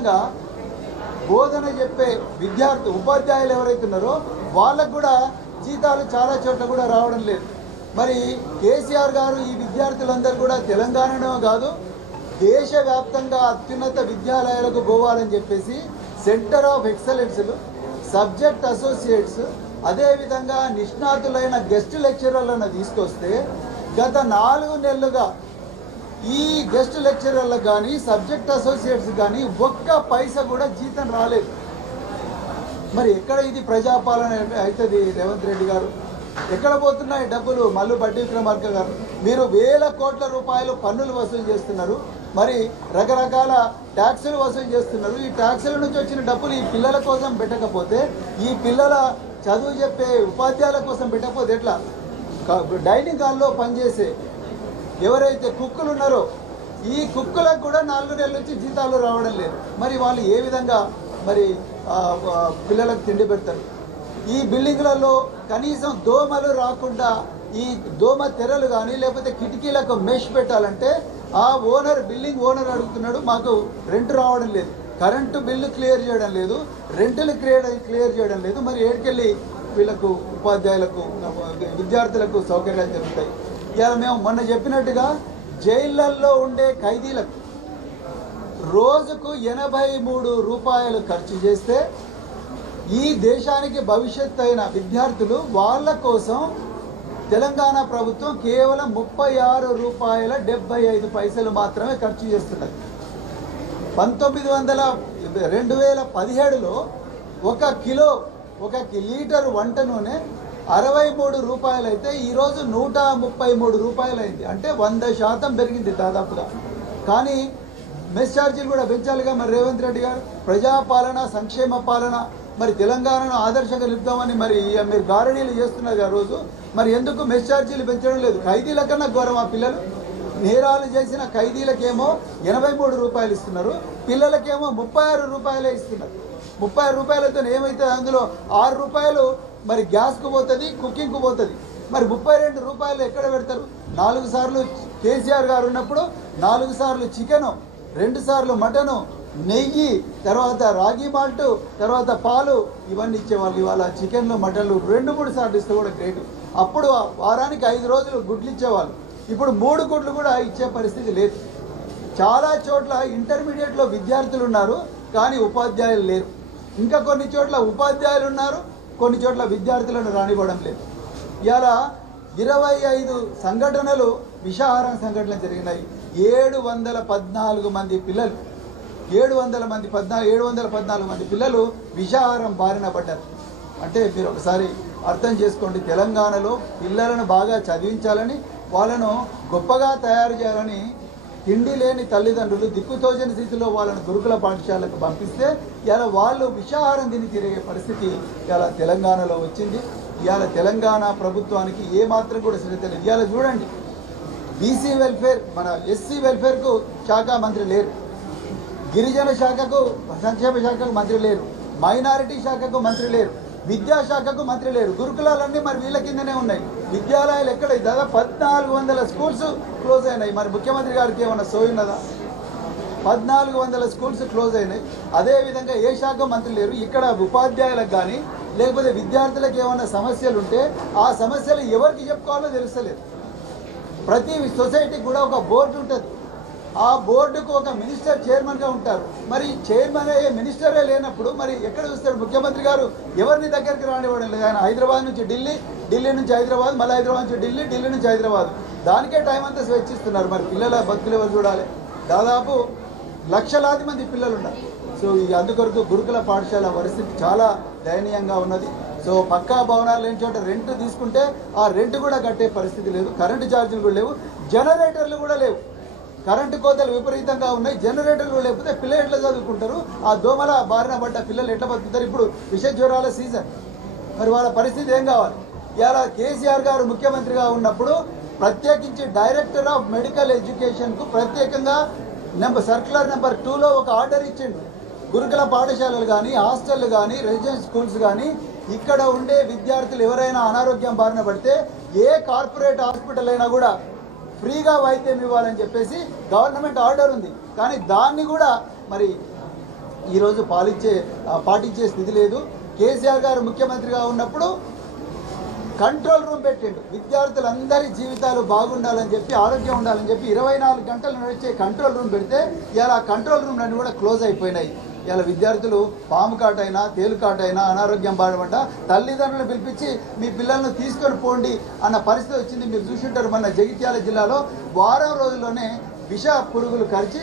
అదేవిధంగా బోధన చెప్పే ఉపాధ్యాయులు ఎవరైతే ఉన్నారో వాళ్ళకు కూడా జీతాలు చాలా చోట్ల కూడా రావడం లేదు. మరి కేసీఆర్ గారు ఈ విద్యార్థులందరూ కూడా తెలంగాణలో కాదు దేశవ్యాప్తంగా అత్యున్నత విద్యాలయాలకు పోవాలని చెప్పేసి సెంటర్ ఆఫ్ ఎక్సలెన్స్లు, సబ్జెక్ట్ అసోసియేట్స్, అదేవిధంగా నిష్ణాతులైన గెస్ట్ లెక్చరర్లను తీసుకొస్తే గత 4 నెలలుగా ఈ గెస్ట్ లెక్చరర్లకు కానీ సబ్జెక్ట్ అసోసియేట్స్ కానీ ఒక్క పైసా కూడా జీతం రాలేదు. మరి ఎక్కడ ఇది ప్రజాపాలన అవుతుంది? రేవంత్ రెడ్డి గారు ఎక్కడ పోతున్నాయి డబ్బులు? మల్లు బట్టి విక్రమార్క గారు, మీరు వేల కోట్ల రూపాయలు పన్నులు వసూలు చేస్తున్నారు, మరి రకరకాల ట్యాక్సులు వసూలు చేస్తున్నారు. ఈ ట్యాక్సుల నుంచి వచ్చిన డబ్బులు ఈ పిల్లల కోసం పెట్టకపోతే, ఈ పిల్లల చదువు చెప్పే ఉపాధ్యాయుల కోసం పెట్టకపోతే ఎట్లా? డైనింగ్ హాల్లో పనిచేసే ఎవరైతే కుక్కులు ఉన్నారో ఈ కుక్కులకు కూడా 4 నెలల నుంచి జీతాలు రావడం లేదు. మరి వాళ్ళు ఏ విధంగా మరి పిల్లలకు తిండి పెడతారు? ఈ బిల్డింగ్లలో కనీసం దోమలు రాకుండా ఈ దోమ తెరలు కానీ లేకపోతే కిటికీలకు మెష్ పెట్టాలంటే ఆ బిల్డింగ్ ఓనర్ అడుగుతున్నాడు, మాకు రెంట్ రావడం లేదు, కరెంటు బిల్లు క్లియర్ చేయడం లేదు, రెంటులు క్లియర్ చేయడం లేదు. మరి ఏడుకెళ్ళి వీళ్ళకు ఉపాధ్యాయులకు విద్యార్థులకు సౌకర్యాలు జరుగుతాయి? ఇలా మేము మొన్న చెప్పినట్టుగా జైళ్ళల్లో ఉండే ఖైదీలకు రోజుకు 83 రూపాయలు ఖర్చు చేస్తే ఈ దేశానికి భవిష్యత్తు అయిన విద్యార్థులు వాళ్ళ కోసం తెలంగాణ ప్రభుత్వం కేవలం 36 రూపాయల 75 పైసలు మాత్రమే ఖర్చు చేస్తున్నది. 2017లో 1 లీటర్ వంట నూనె 63 రూపాయలు అయితే ఈరోజు 133 రూపాయలు అయింది. అంటే 100% పెరిగింది దాదాపుగా. కానీ మెస్ ఛార్జీలు కూడా పెంచాలిగా మరి రేవంత్ రెడ్డి గారు. ప్రజాపాలన, సంక్షేమ పాలన, మరి తెలంగాణను ఆదర్శంగా నిలుపుతామని మరి మీరు గారడీలు చేస్తున్నారు ఆ రోజు. మరి ఎందుకు మెస్ ఛార్జీలు పెంచడం లేదు? ఖైదీల కన్నా ఘోరం ఆ పిల్లలు. నేరాలు చేసిన ఖైదీలకేమో 83 రూపాయలు ఇస్తున్నారు, పిల్లలకేమో 36 రూపాయలే ఇస్తున్నారు. 36 రూపాయలతో ఏమవుతుంది? అందులో 6 రూపాయలు మరి గ్యాస్కు పోతుంది, కుకింగ్కు పోతుంది. మరి 32 రూపాయలు ఎక్కడ పెడతారు? 4 సార్లు కేసీఆర్ గారు ఉన్నప్పుడు 4 సార్లు చికెను, 2 సార్లు మటను, నెయ్యి, తర్వాత రాగి మాల్టు, తర్వాత పాలు ఇవన్నీ ఇచ్చేవాళ్ళు. ఇవాళ చికెన్లు మటన్లు 2-3 సార్లు ఇస్తే కూడా గ్రేట్. అప్పుడు వారానికి 5 రోజులు గుడ్లు ఇచ్చేవాళ్ళు. ఇప్పుడు 3 గుడ్లు కూడా ఇచ్చే పరిస్థితి లేదు. చాలా చోట్ల ఇంటర్మీడియట్లో విద్యార్థులు ఉన్నారు కానీ ఉపాధ్యాయులు లేరు. ఇంకా కొన్ని చోట్ల ఉపాధ్యాయులు ఉన్నారు, కొన్ని చోట్ల విద్యార్థులను రానివ్వడం లేదు. ఇలా 25 సంఘటనలు విషాహారం సంఘటనలు జరిగినాయి. 714 మంది పిల్లలు 714 మంది పిల్లలు విషాహారం బారిన పడ్డారు. అంటే మీరు ఒకసారి అర్థం చేసుకోండి. తెలంగాణలో పిల్లలను బాగా చదివించాలని, వాళ్ళను గొప్పగా తయారు చేయాలని తిండి లేని తల్లిదండ్రులు దిక్కుతోచని స్థితిలో వాళ్ళను గురుకుల పాఠశాలకు పంపిస్తే ఇలా వాళ్ళు విషాహారం తిని తిరిగే పరిస్థితి ఇలా తెలంగాణలో వచ్చింది. ఇవాళ తెలంగాణ ప్రభుత్వానికి ఏమాత్రం కూడా శ్రద్ధ లేదు. ఇవాళ చూడండి, బీసీ వెల్ఫేర్, మన ఎస్సీ వెల్ఫేర్కు శాఖ మంత్రి లేరు, గిరిజన శాఖకు సంక్షేమ శాఖకు మంత్రి లేరు, మైనారిటీ శాఖకు మంత్రి లేరు, విద్యాశాఖకు మంత్రి లేరు. గురుకులాలన్నీ మరి వీళ్ళ కిందనే ఉన్నాయి. విద్యాలయాలు ఎక్కడ? దాదాపు 1400 స్కూల్స్ క్లోజ్ అయినాయి. మరి ముఖ్యమంత్రి గారికి ఏమన్నా సోయున్నదా? 1400 స్కూల్స్ క్లోజ్ అయినాయి. అదేవిధంగా ఏ శాఖ మంత్రి లేరు. ఇక్కడ ఉపాధ్యాయులకు కానీ లేకపోతే విద్యార్థులకు ఏమైనా సమస్యలు ఉంటే ఆ సమస్యలు ఎవరికి చెప్పుకోవాలో తెలుస్తలేదు. ప్రతి సొసైటీకి కూడా ఒక బోర్డు ఉంటుంది. ఆ బోర్డుకు ఒక మినిస్టర్ చైర్మన్గా ఉంటారు. మరి చైర్మన్ అయ్యే మినిస్టరే లేనప్పుడు మరి ఎక్కడ చూస్తాడు? ముఖ్యమంత్రి గారు ఎవరిని దగ్గరికి రానివ్వడం లేదు. ఆయన హైదరాబాద్ నుంచి ఢిల్లీ, ఢిల్లీ నుంచి హైదరాబాద్, మళ్ళీ హైదరాబాద్ నుంచి ఢిల్లీ, ఢిల్లీ నుంచి హైదరాబాద్. దానికే టైం అంతా స్వేచ్ఛిస్తున్నారు. మరి పిల్లల బతుకులు ఎవరు చూడాలి? దాదాపు లక్షలాది మంది పిల్లలు ఉన్నారు. సో అందుకొరకు గురుకుల పాఠశాల పరిస్థితి చాలా దయనీయంగా ఉన్నది. సో పక్కా భవనాలు లేని చోట రెంట్ తీసుకుంటే ఆ రెంట్ కూడా కట్టే పరిస్థితి లేదు. కరెంటు ఛార్జీలు కూడా లేవు, జనరేటర్లు కూడా లేవు. కరెంటు కోతలు విపరీతంగా ఉన్నాయి. జనరేటర్లు లేకపోతే పిల్లలు ఎట్లా చదువుకుంటారు? ఆ దోమల బారిన పడ్డ పిల్లలు ఎట్లా బతుకుతారు? ఇప్పుడు విష జ్వరాల సీజన్. మరి వాళ్ళ పరిస్థితి ఏం కావాలి? ఇలా కేసీఆర్ గారు ముఖ్యమంత్రిగా ఉన్నప్పుడు ప్రత్యేకించి డైరెక్టర్ ఆఫ్ మెడికల్ ఎడ్యుకేషన్కు ప్రత్యేకంగా సర్క్యులర్ నెంబర్ 2లో ఒక ఆర్డర్ ఇచ్చిండు. గురుకుల పాఠశాలలు కానీ, హాస్టళ్ళు కానీ, రెసిడెన్షియల్ స్కూల్స్ కానీ ఇక్కడ ఉండే విద్యార్థులు ఎవరైనా అనారోగ్యం బారిన పడితే ఏ కార్పొరేట్ హాస్పిటల్ అయినా కూడా ఫ్రీగా వైద్యం ఇవ్వాలని చెప్పేసి గవర్నమెంట్ ఆర్డర్ ఉంది. కానీ దాన్ని కూడా మరి ఈరోజు పాటించే స్థితి లేదు. కేసీఆర్ గారు ముఖ్యమంత్రిగా ఉన్నప్పుడు కంట్రోల్ రూమ్ పెట్టిండు. విద్యార్థులందరి జీవితాలు బాగుండాలని చెప్పి, ఆరోగ్యం ఉండాలని చెప్పి 24 గంటలు నడిచే కంట్రోల్ రూమ్ పెడితే ఇలా కంట్రోల్ రూమ్లన్నీ కూడా క్లోజ్ అయిపోయినాయి. ఇలా విద్యార్థులు పాము కాటైనా తేలుకాటైనా అనారోగ్యం బాధపడ్డ తల్లిదండ్రులను పిలిపించి మీ పిల్లలను తీసుకొని పోండి అన్న పరిస్థితి వచ్చింది. మీరు చూసుంటారు, మన జగిత్యాల జిల్లాలో వారం రోజుల్లోనే విష పురుగులు కరిచి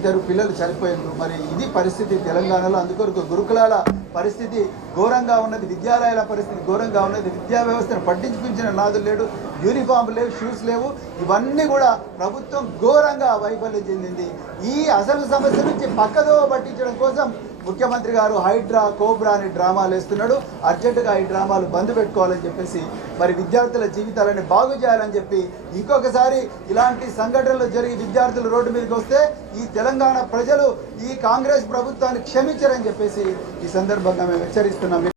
2 పిల్లలు చనిపోయారు. మరి ఇది పరిస్థితి తెలంగాణలో. అందుకొరకు గురుకులాల పరిస్థితి ఘోరంగా ఉన్నది, విద్యాలయాల పరిస్థితి ఘోరంగా ఉన్నది. విద్యా వ్యవస్థను పట్టించుకుంచిన నాదులు లేడు, యూనిఫామ్ లేవు, షూస్ లేవు. ఇవన్నీ కూడా ప్రభుత్వం ఘోరంగా వైఫల్యం చెందింది. ఈ అసలు సమస్య నుంచి పక్కదోవ పట్టించడం కోసం ముఖ్యమంత్రి గారు హైడ్రా, కోబ్రా అని డ్రామాలు వేస్తున్నాడు. అర్జెంటుగా ఈ డ్రామాలు బంద్ పెట్టుకోవాలని చెప్పేసి, మరి విద్యార్థుల జీవితాలని బాగు చేయాలని చెప్పి, ఇంకొకసారి ఇలాంటి సంఘటనలు జరిగి విద్యార్థులు రోడ్డు మీదకి వస్తే ఈ తెలంగాణ ప్రజలు ఈ కాంగ్రెస్ ప్రభుత్వాన్ని క్షమించరని చెప్పేసి ఈ సందర్భంగా మేము హెచ్చరిస్తున్నాం.